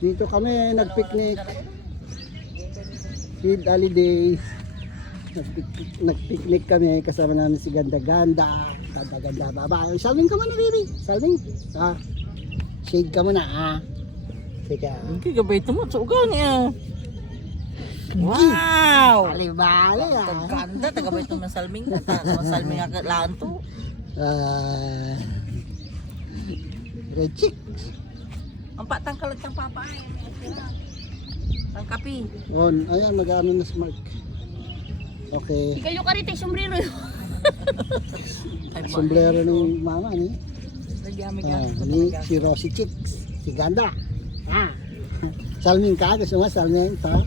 Dito kami nagpicnic. Kid holidays. Nagpicnic kami kasama namin si Ganda-Ganda. Ganda-Ganda baba. Salming ka muna baby. Salming. Shade ka muna Sige. Hindi ka ba ito mo? Sugaw niya. Wow! Bali-bali Ganda, taga ba ito ng salming ka? Salming nga laan to. Red chick. Ang patangkalat ng papa ay. Ang kapi. Ayan, mag-ano na si Mark. Okay. Kayo ka rin tayo sombrero yun. Sombrero ng mama ni. Ni si Rosie Chicks. Si Ganda. Salming ka. Gusto mo salming ta?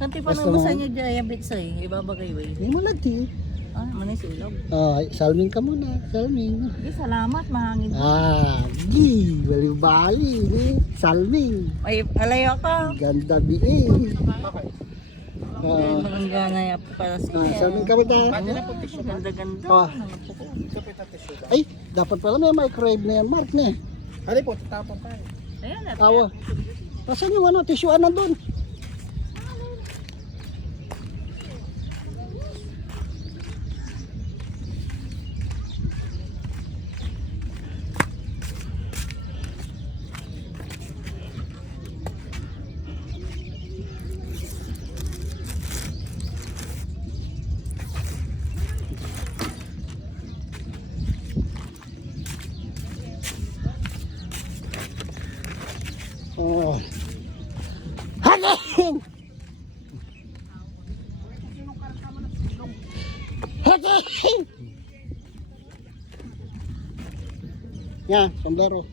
Kanti pa Basta nang mo- basa niya dyan yung bitsay. Ibabagay ba Hindi mo lagi. Manay silog. Salming ka muna. Salming. Salamat, mahangin. Bali-bali. Salming. Ay, alayo ka. Ganda bi. Maganda na yan para sa Salming ka muna. Ganda-ganda. Ay, dapat pala may microwave na yan, Mark na. Hali po, tatapon tayo. Ayan na. Tawa. Pasan yung tisyuan na doon. Hagin! Hagin! Yan, sombrero.